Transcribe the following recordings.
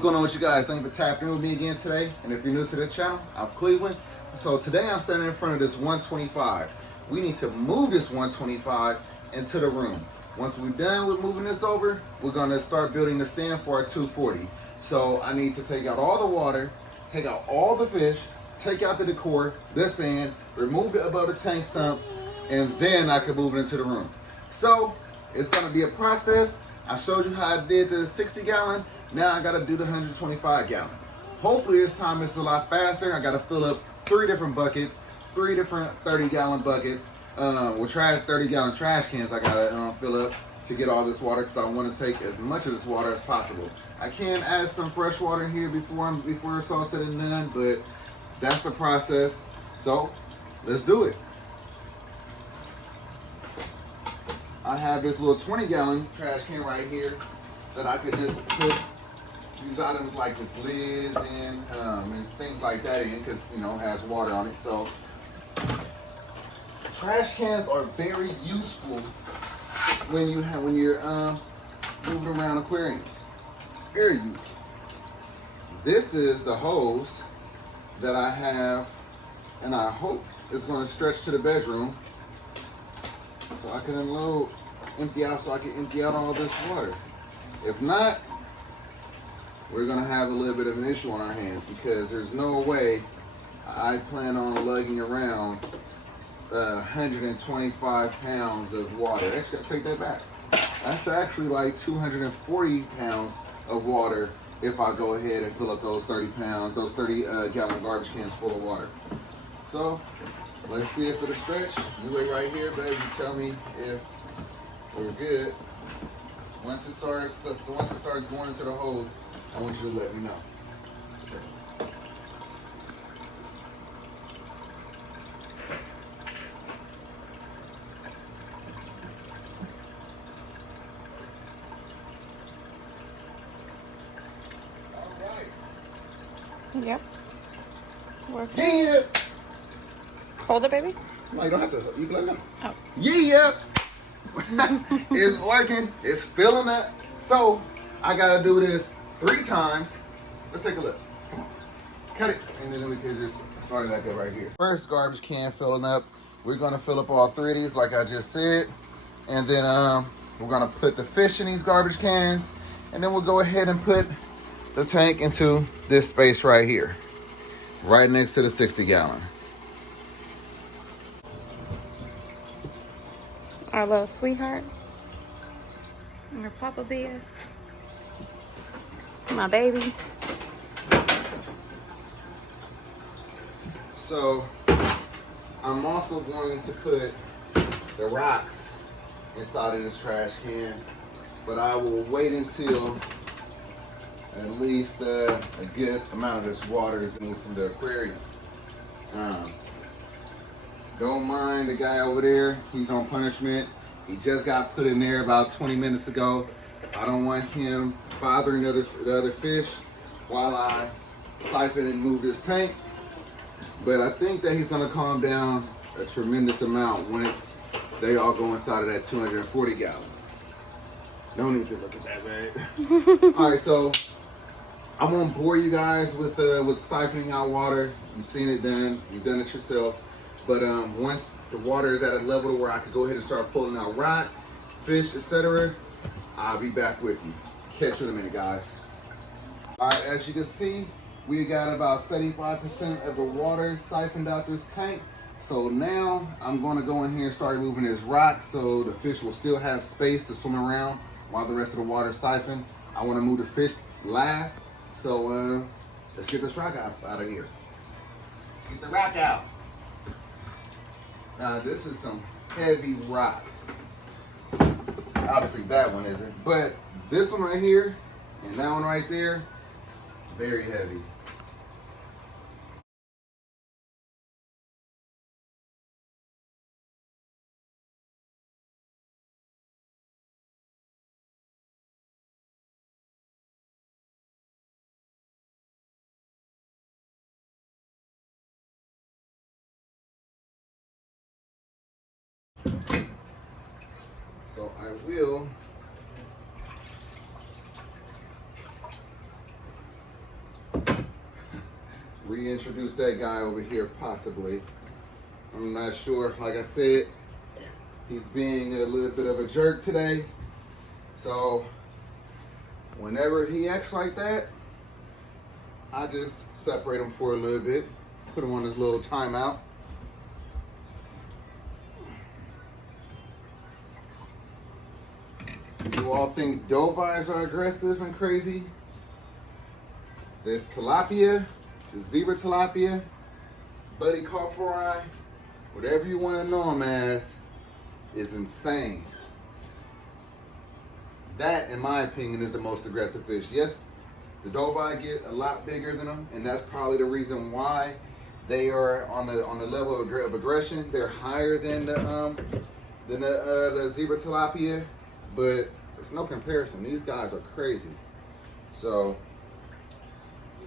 what's going on with you guys? Thank you for tapping in with me again today. And if you're new to the channel, I'm Cleveland. So today I'm standing in front of this 125. We need to move this 125 into the room. Once we're done with moving this over, we're gonna start building the stand for our 240. So I need to take out all the water, take out all the fish, take out the decor, the sand, remove it above the tank sumps, and then I can move it into the room. So it's gonna be a process. I showed you how I did the 60 gallon. Now I gotta do the 125 gallon. Hopefully this time it's a lot faster. I gotta fill up 3 different buckets, 3 different 30 gallon buckets, with 30 gallon trash cans I gotta fill up to get all this water, because I want to take as much of this water as possible. I can add some fresh water in here before it's all said and done, but that's the process. So let's do it. I have this little 20 gallon trash can right here that I could just put these items like this lids in, and things like that in, because it has water on it. So trash cans are very useful when you're moving around aquariums. Very useful. This is the hose that I have, and I hope it's going to stretch to the bedroom, so I can empty out all this water. If not, we're gonna have a little bit of an issue on our hands, because there's no way I plan on lugging around 125 pounds of water. Actually, I take that back. That's actually like 240 pounds of water if I go ahead and fill up those 30 gallon garbage cans full of water. So let's see if it'll stretch. You wait right here, baby. Tell me if we're good. Once it starts going into the hose, I want you to let me know. All right. Yep. Working. Yeah. Hold it, baby. No, you don't have to. You can let it go. Oh. Yeah. It's working. It's filling up. So I gotta do this 3 times. Let's take a look. Come on. Cut it. And then we can just start it back up right here. First garbage can filling up. We're gonna fill up all 3 of these like I just said. And then we're gonna put the fish in these garbage cans. And then we'll go ahead and put the tank into this space right here. Right next to the 60 gallon. Our little sweetheart. And her Papa Bear. My baby. So I'm also going to put the rocks inside of this trash can, but I will wait until at least a good amount of this water is moved from the aquarium. Don't mind the guy over there. He's on punishment. He just got put in there about 20 minutes ago. I don't want him bothering the other fish while I siphon and move this tank. But I think that he's gonna calm down a tremendous amount once they all go inside of that 240 gallon. No need to look at that, man. All right, so I won't bore you guys with siphoning out water. You've seen it done. You've done it yourself. But once the water is at a level where I could go ahead and start pulling out rock, fish, etc., I'll be back with you. Catch you in a minute, guys. All right, as you can see, we got about 75% of the water siphoned out this tank. So now I'm going to go in here and start moving this rock so the fish will still have space to swim around while the rest of the water is siphoned. I want to move the fish last. So let's get this rock out of here. Get the rock out. Now this is some heavy rock. Obviously that one isn't, but this one right here and that one right there, very heavy. So I will reintroduce that guy over here possibly. I'm not sure. Like I said, he's being a little bit of a jerk today. So whenever he acts like that, I just separate him for a little bit, put him on his little timeout. You all think dovies are aggressive and crazy? There's tilapia, the zebra tilapia, buddy carpori, whatever you want to know him as, is insane. That, in my opinion, is the most aggressive fish. Yes, the dovi get a lot bigger than them, and that's probably the reason why they are on the level of aggression. They're higher than the zebra tilapia, but it's no comparison. These guys are crazy. So,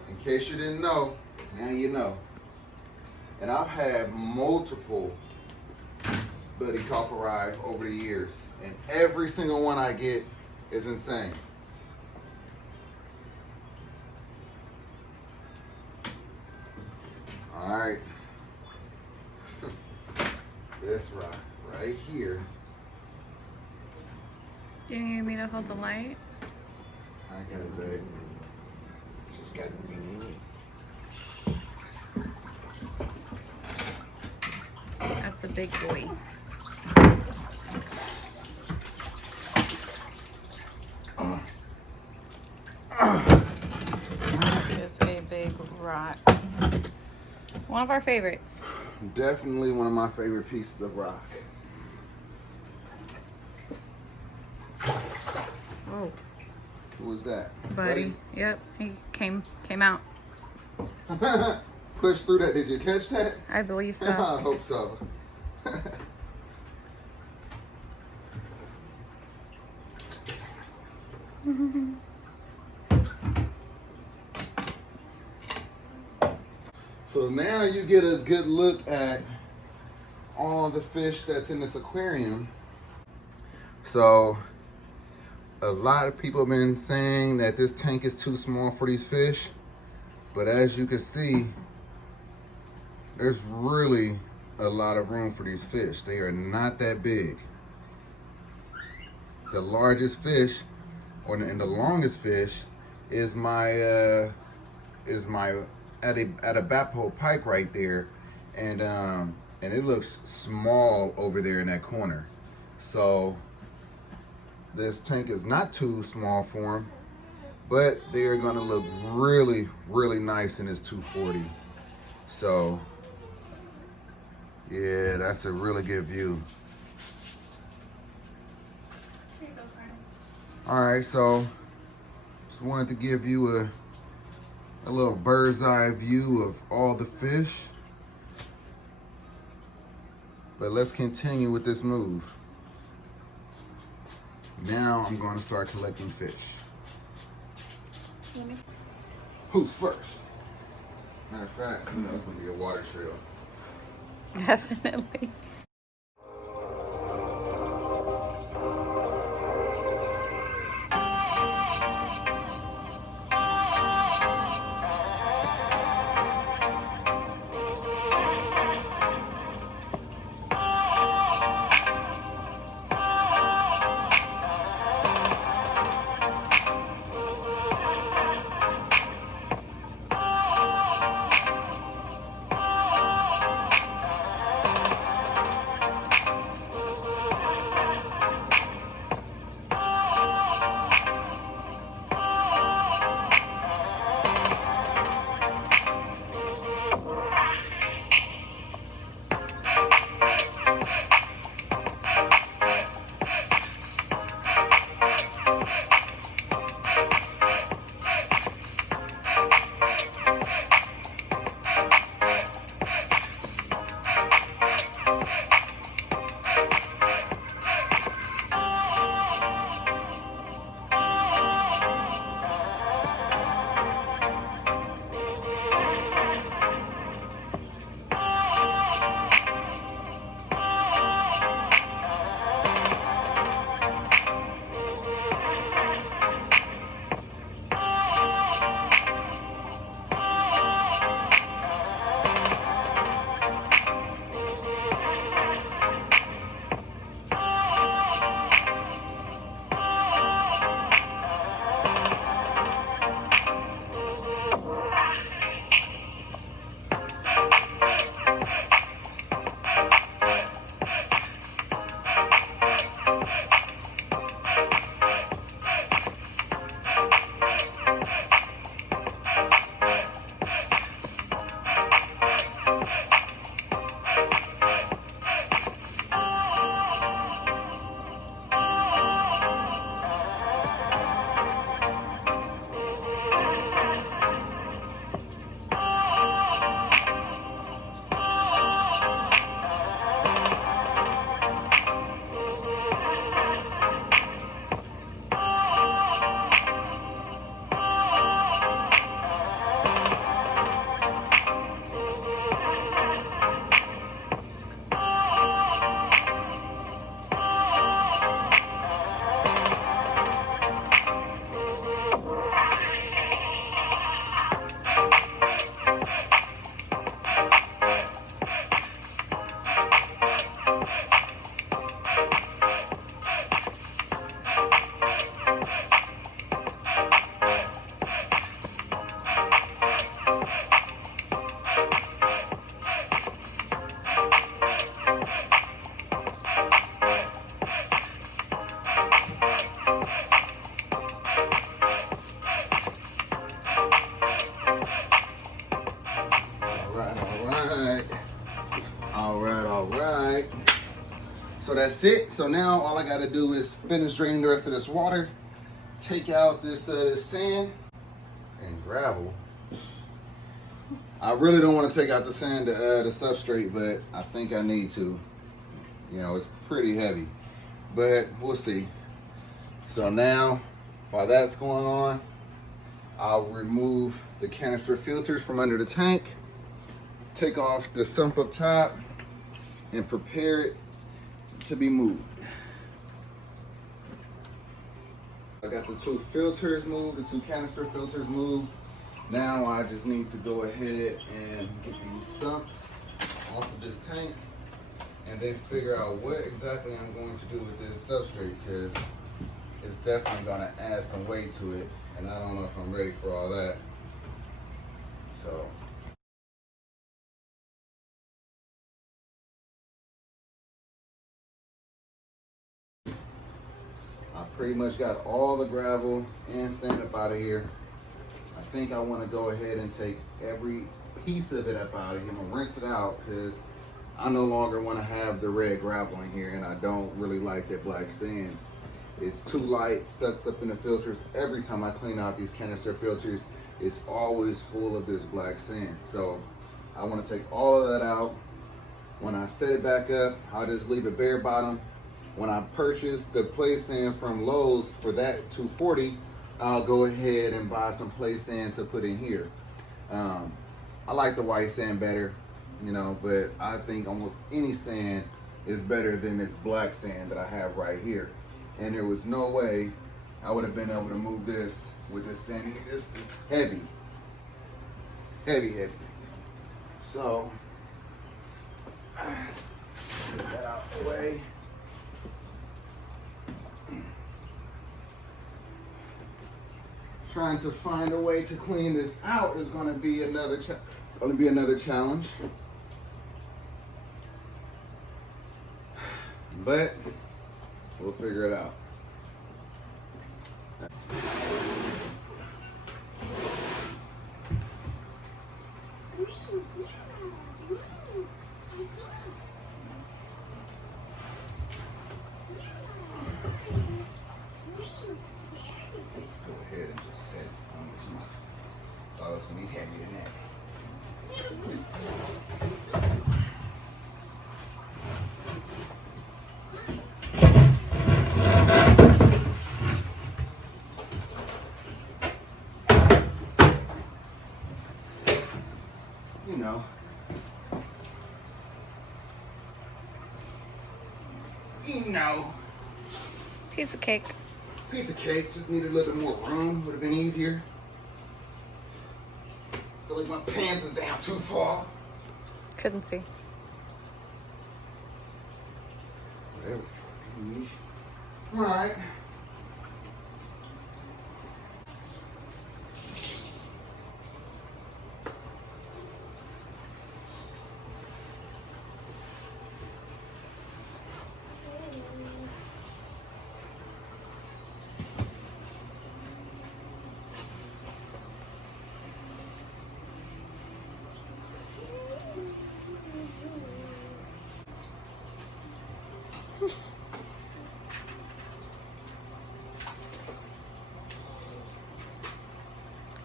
in case you didn't know, now you know. And I've had multiple buddy carpori over the years, and every single one I get is insane. All right, this rock right here. Do you need me to hold the light? I got it, babe. Just got to be That's a big boy. It's a big rock. One of our favorites. definitely one of my favorite pieces of rock. Whoa. Who was that? Buddy. Yep. He came out. Pushed through that. Did you catch that? I believe so. I hope so. So now you get a good look at all the fish that's in this aquarium. So a lot of people have been saying that this tank is too small for these fish, but as you can see, there's really a lot of room for these fish. They are not that big. The largest fish, and the longest fish, is my at a Bappo pike right there, and it looks small over there in that corner. So this tank is not too small for them, but they are going to look really, really nice in this 240. So yeah, that's a really good view. All right, so just wanted to give you a little bird's eye view of all the fish. But let's continue with this move. Now I'm going to start collecting fish. Who's first? Matter of fact, I know it's going to be a water trail. Definitely. So that's it. So now all I gotta do is finish draining the rest of this water, take out this sand and gravel. I really don't want to take out the sand, the substrate, but I think I need to. You know, it's pretty heavy, but we'll see. So now, while that's going on, I'll remove the canister filters from under the tank, take off the sump up top, and prepare it to be moved. I got the two filters moved, the two canister filters moved. Now I just need to go ahead and get these sumps off of this tank and then figure out what exactly I'm going to do with this substrate, because it's definitely going to add some weight to it, and I don't know if I'm ready for all that. So I pretty much got all the gravel and sand up out of here. I think I want to go ahead and take every piece of it up out of here and rinse it out, because I no longer want to have the red gravel in here, and I don't really like that black sand. It's too light, sucks up in the filters. Every time I clean out these canister filters, it's always full of this black sand. So I want to take all of that out. When I set it back up, I'll just leave it bare bottom. When I purchased the play sand from Lowe's for that $240, I'll go ahead and buy some play sand to put in here. I like the white sand better, you know, but I think almost any sand is better than this black sand that I have right here. And there was no way I would have been able to move this with this sand here. This is heavy, heavy. So, get that out of the way. Trying to find a way to clean this out is going to be another challenge. But we'll figure it out. It's gonna be heavier than that. You know. Piece of cake. Piece of cake. Just needed a little bit more room. Would have been easier. Feel like my pants is down too far. Couldn't see. Whatever. All right.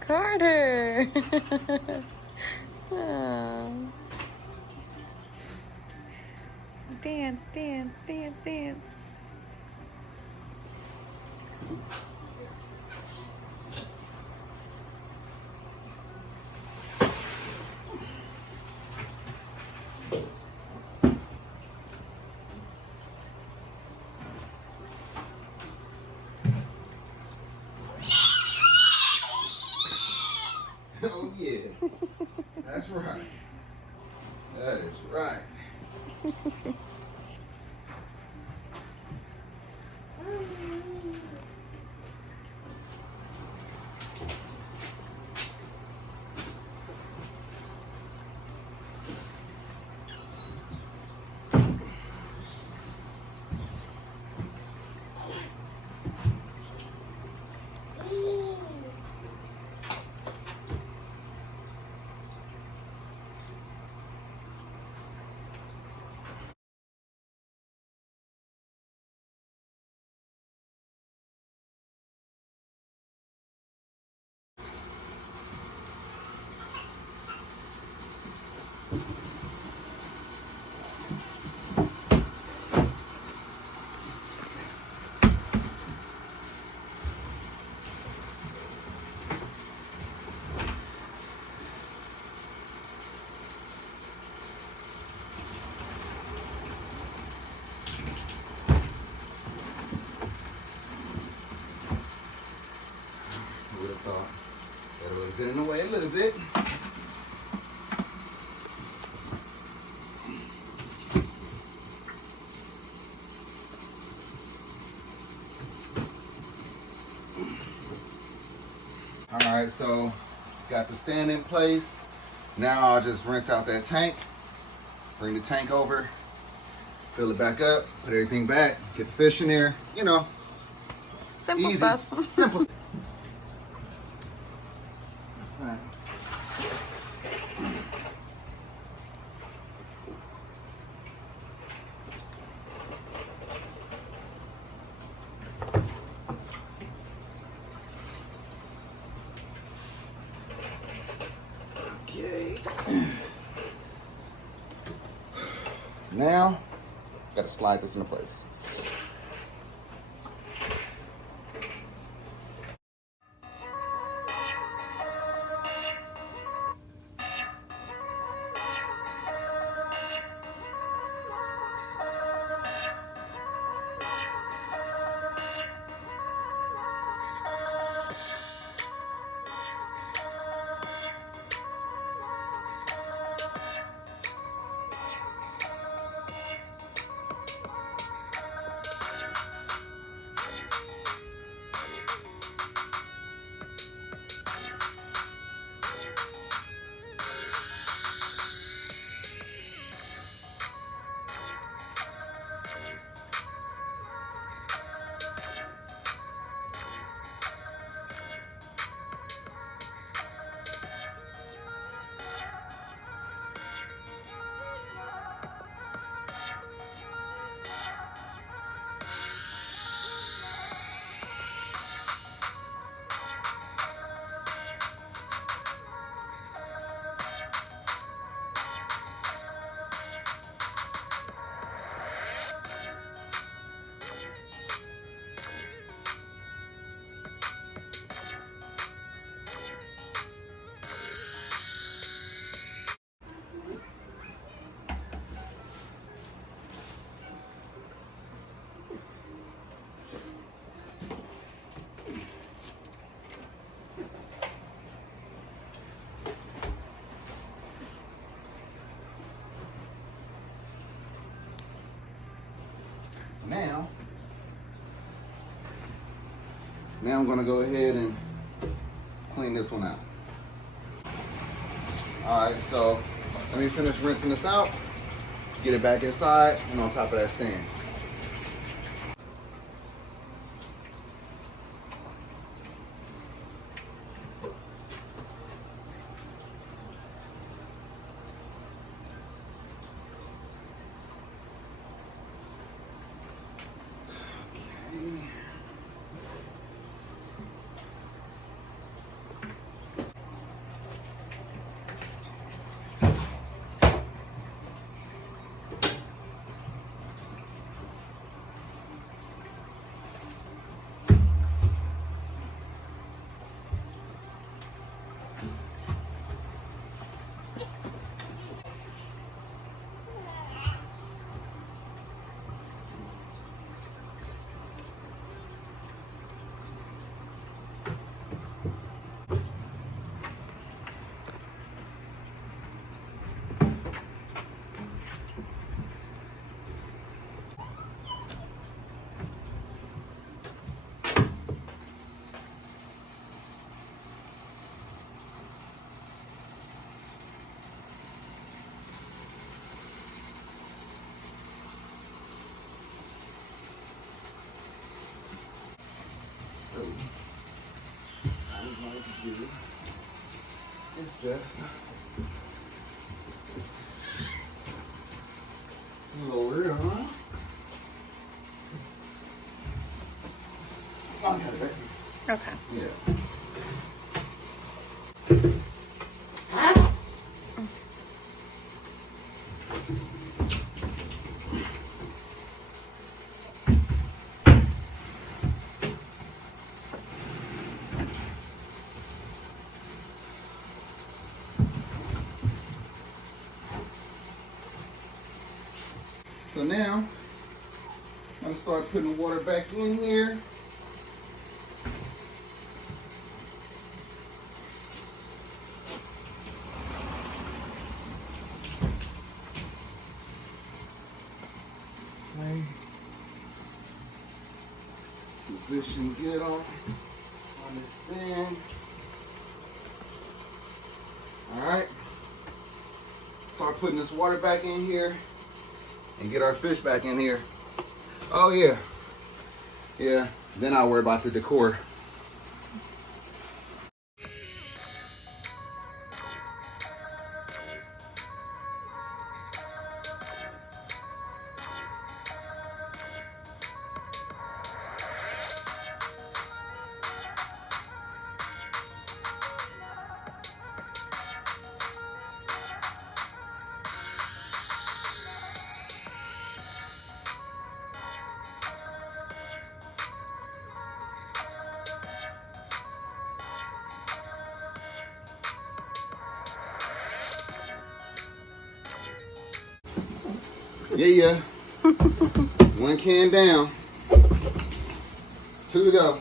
Carter. Oh. Dance, dance, dance, dance. Oh yeah, that's right. That is right. All right, so got the stand in place. Now I'll just rinse out that tank, bring the tank over, fill it back up, put everything back, get the fish in there, you know. Simple Easy. stuff. Simple. Okay. Now, gotta slide this into place. Now I'm gonna go ahead and clean this one out. All right, so let me finish rinsing this out, get it back inside and on top of that stand. So I'm going to do is just lower it on. I got it. Okay. Yeah. So now, I'm going to start putting water back in here. Okay. Position good on this stand. All right. Start putting this water back in here and get our fish back in here. Oh yeah. Yeah, then I'll worry about the decor. Yeah. One can down. 2 to go.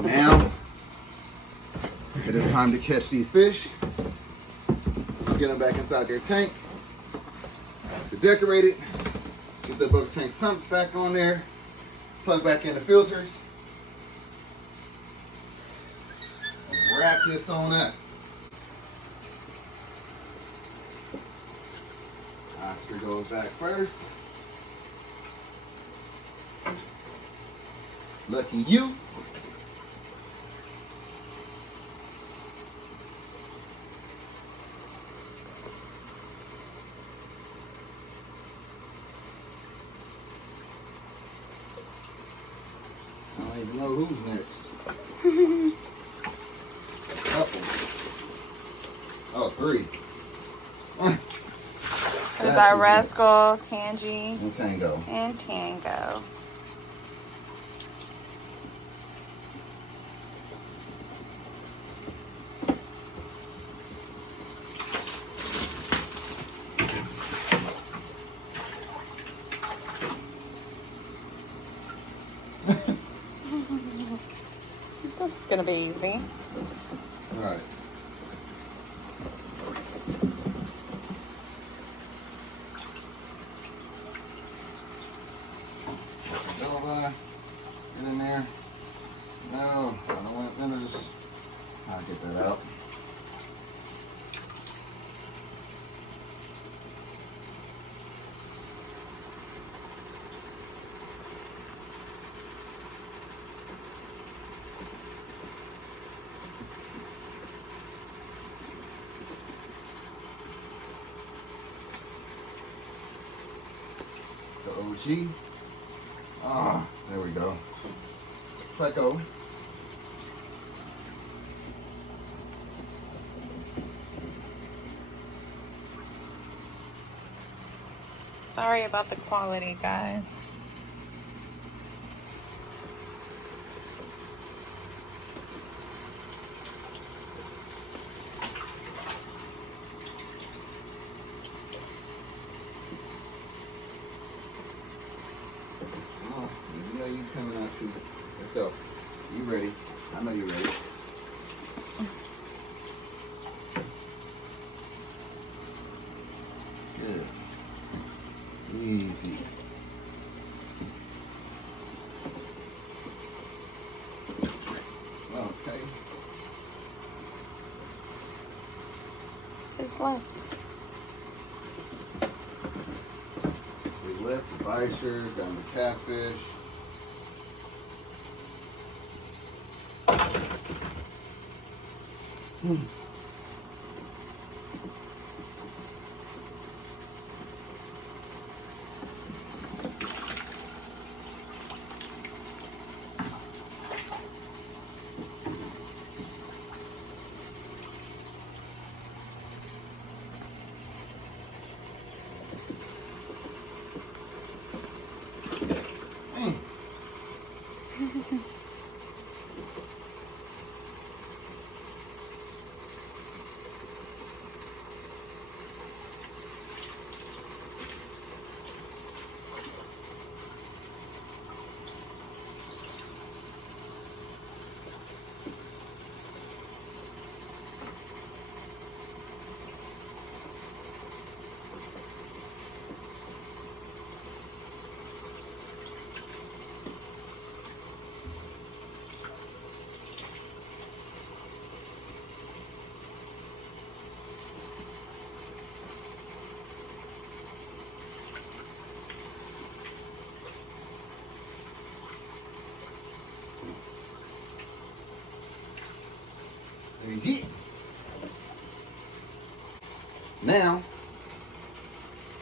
Now, it is time to catch these fish. Get them back inside their tank. To decorate it, get the above tank sumps back on there. Plug back in the filters. And wrap this on up. Oscar goes back first. Lucky you. I don't even know who's next. Couple. Oh, 3. There's our Rascal, Tangy, and Tango. and Tango. This is gonna be easy. All right. Nova, get in there. No, I don't want thinners. I'll get that out. The OG. Ah, there we go. Pleco. Sorry about the quality, guys. Oh, you know you coming out too. Let's go. You ready? I know you're ready. Good. Easy. Okay. Who's left? We left the bichers, down the catfish. Now,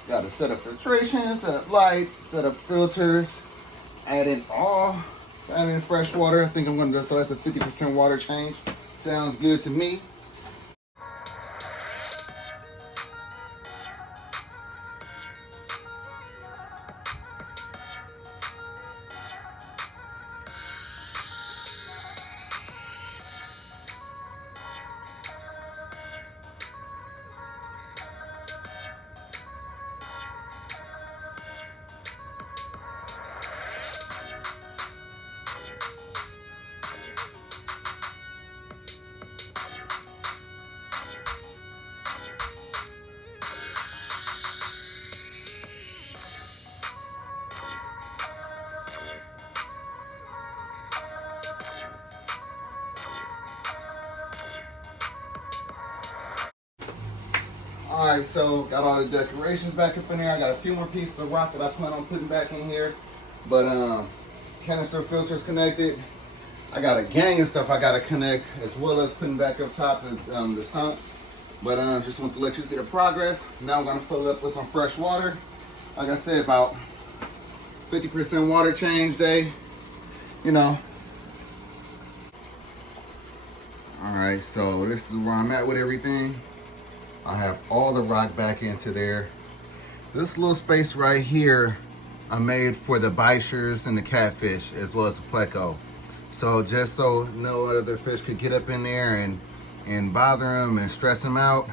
gotta set up filtration, set up lights, set up filters, add in fresh water. I think I'm gonna just, so that's a 50% water change. Sounds good to me. All right, so got all the decorations back up in there. I got a few more pieces of rock that I plan on putting back in here, but canister filters connected. I got a gang of stuff I gotta connect, as well as putting back up top the sumps. But just want to let you see the progress. Now I'm gonna fill it up with some fresh water. Like I said, about 50% water change day, you know. All right, so this is where I'm at with everything. I have all the rock back into there. This little space right here, I made for the bichers and the catfish, as well as the pleco. So just so no other fish could get up in there and bother them and stress them out,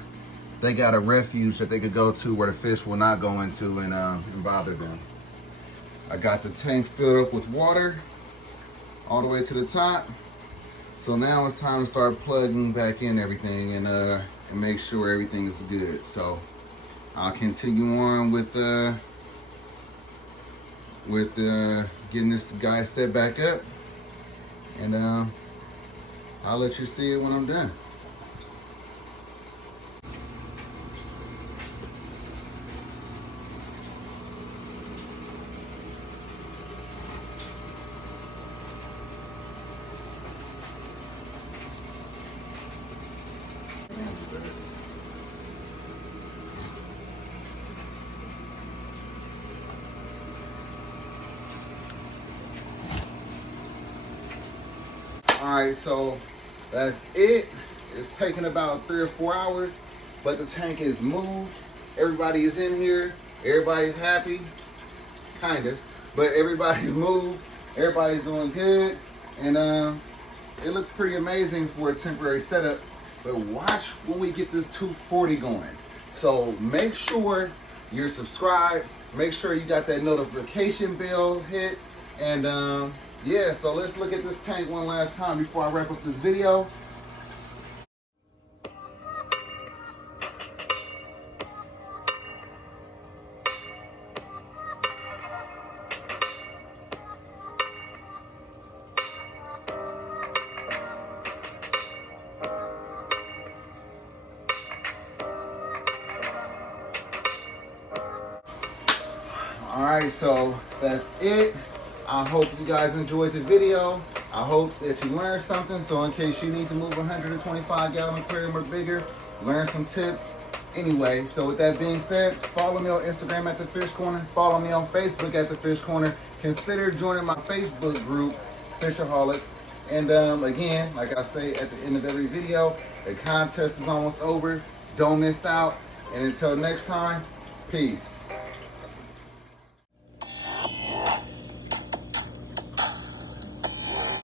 they got a refuge that they could go to where the fish will not go into and bother them. I got the tank filled up with water all the way to the top. So now it's time to start plugging back in everything and make sure everything is good. So I'll continue on with getting this guy set back up, and I'll let you see it when I'm done. All right, so that's it. It's taking about 3 or 4 hours, but the tank is moved. Everybody is in here. Everybody's happy, kind of, but everybody's moved. Everybody's doing good, and it looks pretty amazing for a temporary setup. But watch when we get this 240 going. So make sure you're subscribed. Make sure you got that notification bell hit, and yeah, so let's look at this tank one last time before I wrap up this video. All right, so that's it. I hope you guys enjoyed the video. I hope that you learned something. So in case you need to move 125 gallon aquarium or bigger, learn some tips. Anyway, so with that being said, follow me on Instagram at The Fish Corner. Follow me on Facebook at The Fish Corner. Consider joining my Facebook group, Fishaholics. And again, like I say at the end of every video, the contest is almost over. Don't miss out. And until next time, peace.